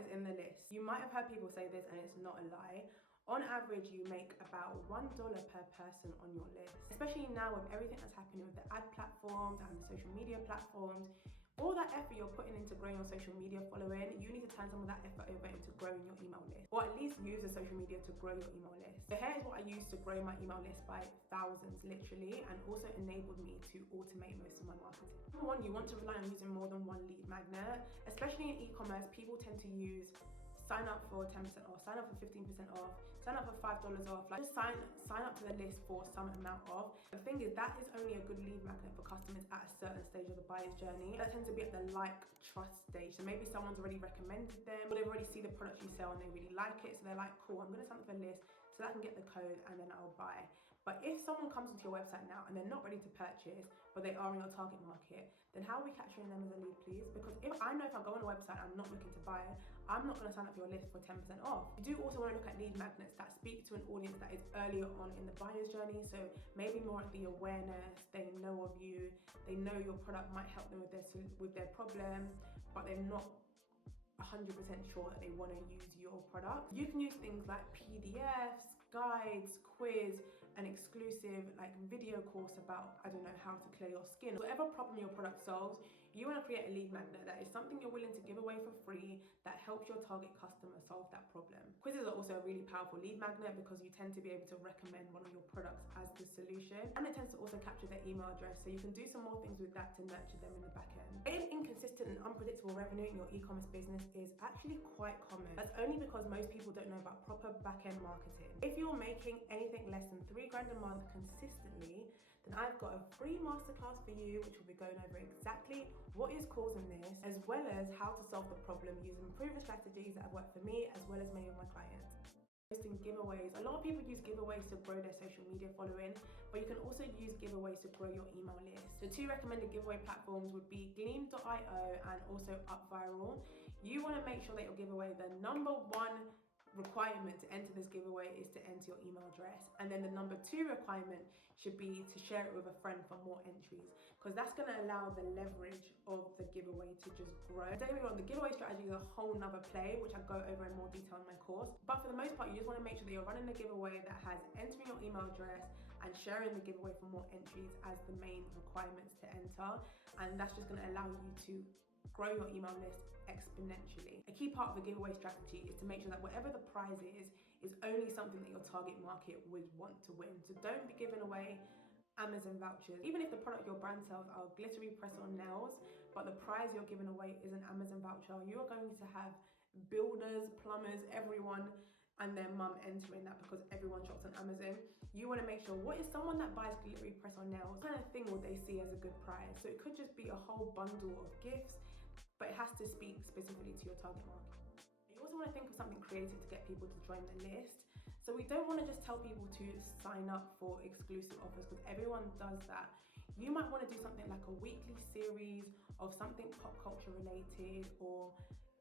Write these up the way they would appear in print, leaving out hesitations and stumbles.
is in the list. You might have heard people say this and it's not a lie. On average, you make about $1 per person on your list. Especially now with everything that's happening with the ad platforms and the social media platforms, all that effort you're putting into growing your social media following, you need to turn some of that effort over into growing your email list, or at least use the social media to grow your email list. So here's what I use to grow my email list by thousands, literally, and also enabled me to automate most of my marketing. Number one, you want to rely on using more than one lead magnet. Especially in e-commerce, people tend to use sign up for 10% off, sign up for 15% off, sign up for $5 off, like just sign up to the list for some amount off. The thing is, that is only a good lead magnet for customers at a certain stage of the buyer's journey. That tends to be at the like, trust stage. So maybe someone's already recommended them, or they've already seen the product you sell and they really like it. So they're like, cool, I'm gonna sign up for the list so that I can get the code and then I'll buy. But if someone comes onto your website now and they're not ready to purchase, but they are in your target market, then how are we capturing them as a lead, please? Because if I know if I go on a website and I'm not looking to buy, I'm not gonna sign up for your list for 10% off. You do also want to look at lead magnets that speak to an audience that is earlier on in the buyer's journey. So maybe more at the awareness, they know of you, they know your product might help them with their problem, but they're not 100% sure that they want to use your product. You can use things like PDFs, guides, quiz, an exclusive like video course about, I don't know, how to clear your skin. Whatever problem your product solves, you want to create a lead magnet that is something you're willing to give away for free that helps your target customer solve that problem. Quizzes are also a really powerful lead magnet because you tend to be able to recommend one of your products as the solution, and it tends to also capture their email address, so you can do some more things with that to nurture them in the back end. Getting inconsistent and unpredictable revenue in your e-commerce business is actually quite common. That's only because most people don't know about proper back-end marketing. If you're making anything less than $3,000 a month consistently, then I've got a free masterclass for you, which will be going over exactly what is causing this, as well as how to solve the problem using proven strategies that have worked for me as well as many of my clients. Posting giveaways. A lot of people use giveaways to grow their social media following, but you can also use giveaways to grow your email list. So two recommended giveaway platforms would be Gleam.io and also UpViral. You want to make sure that your giveaway, the number one requirement to enter this giveaway is to enter your email address, and then the number two requirement should be to share it with a friend for more entries, because that's going to allow the leverage of the giveaway to just grow. Don't get me wrong, the giveaway strategy is a whole nother play which I go over in more detail in my course, but for the most part you just want to make sure that you're running a giveaway that has entering your email address and sharing the giveaway for more entries as the main requirements to enter, and that's just going to allow you to grow your email list exponentially. A key part of the giveaway strategy is to make sure that whatever the prize is only something that your target market would want to win. So don't be giving away Amazon vouchers. Even if the product your brand sells are glittery press-on nails, but the prize you're giving away is an Amazon voucher, you are going to have builders, plumbers, everyone and their mum entering that because everyone shops on Amazon. You want to make sure, what is someone that buys glittery press-on nails, what kind of thing would they see as a good prize? So it could just be a whole bundle of gifts, but it has to speak specifically to your target market. You also want to think of something creative to get people to join the list. So we don't want to just tell people to sign up for exclusive offers because everyone does that. You might want to do something like a weekly series of something pop culture related, or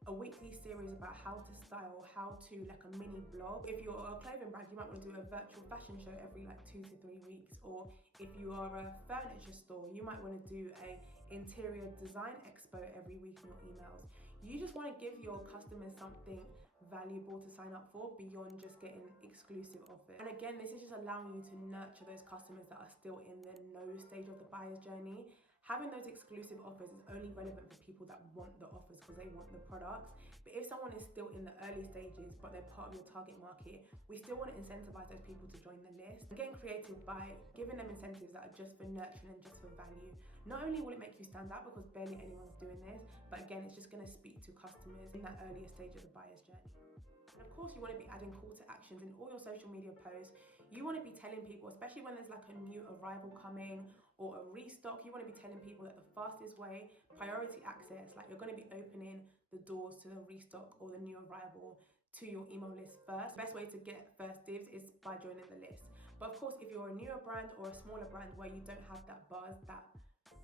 a weekly series about how to style, how to, like a mini blog. If you're a clothing brand, you might want to do a virtual fashion show every like 2 to 3 weeks. Or if you are a furniture store, you might want to do a interior design expo every week in your emails. You just want to give your customers something valuable to sign up for beyond just getting exclusive offers. And again, this is just allowing you to nurture those customers that are still in the no stage of the buyer's journey. Having those exclusive offers is only relevant for people that want the offers because they want the products. But if someone is still in the early stages but they're part of your target market, we still want to incentivize those people to join the list. And getting creative by giving them incentives that are just for nurturing and just for value. Not only will it make you stand out because barely anyone's doing this, but again, it's just going to speak to customers in that earlier stage of the buyer's journey. And of course, you want to be adding call to actions in all your social media posts. You want to be telling people, especially when there's like a new arrival coming or a restock, you want to be telling people that the fastest way, priority access, like you're going to be opening the doors to the restock or the new arrival to your email list first. The best way to get first dibs is by joining the list. But of course, if you're a newer brand or a smaller brand where you don't have that buzz that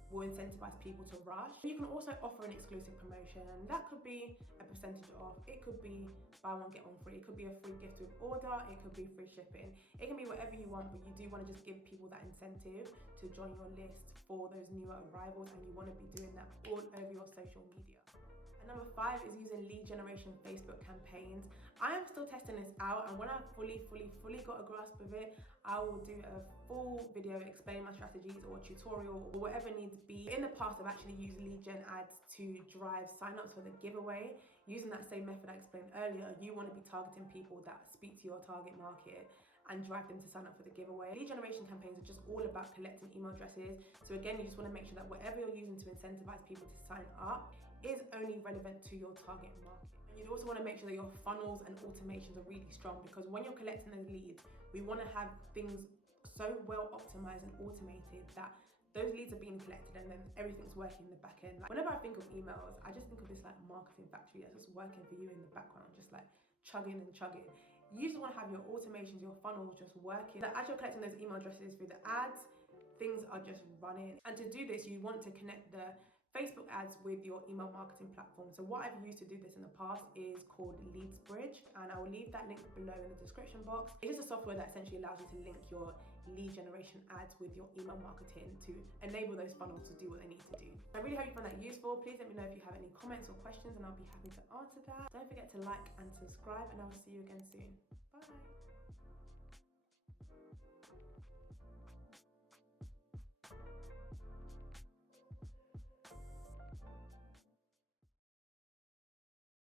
will incentivize people to rush, you can also offer an exclusive promotion. That could be a percentage off, it could be buy one get one free, it could be a free gift with order, it could be free shipping, it can be whatever you want, but you do want to just give people that incentive to join your list for those newer arrivals, and you want to be doing that all over your social media. Number 5 is using lead generation Facebook campaigns. I am still testing this out, and when I've fully got a grasp of it, I will do a full video explaining my strategies or tutorial or whatever needs be. In the past, I've actually used lead gen ads to drive signups for the giveaway. Using that same method I explained earlier, you want to be targeting people that speak to your target market and drive them to sign up for the giveaway. Lead generation campaigns are just all about collecting email addresses. So again, you just want to make sure that whatever you're using to incentivize people to sign up is only relevant to your target market. And you'd also want to make sure that your funnels and automations are really strong, because when you're collecting those leads, we want to have things so well optimized and automated that those leads are being collected and then everything's working in the back end. Like, whenever I think of emails, I just think of this like marketing factory that's just working for you in the background, just like chugging and chugging. You just want to have your automations, your funnels just working. So as you're collecting those email addresses through the ads, things are just running. And to do this, you want to connect the Facebook ads with your email marketing platform. So what I've used to do this in the past is called LeadsBridge, and I will leave that link below in the description box. It's just a software that essentially allows you to link your lead generation ads with your email marketing to enable those funnels to do what they need to do. I really hope you found that useful. Please let me know if you have any comments or questions, and I'll be happy to answer that. Don't forget to like and subscribe, and I will see you again soon. Bye.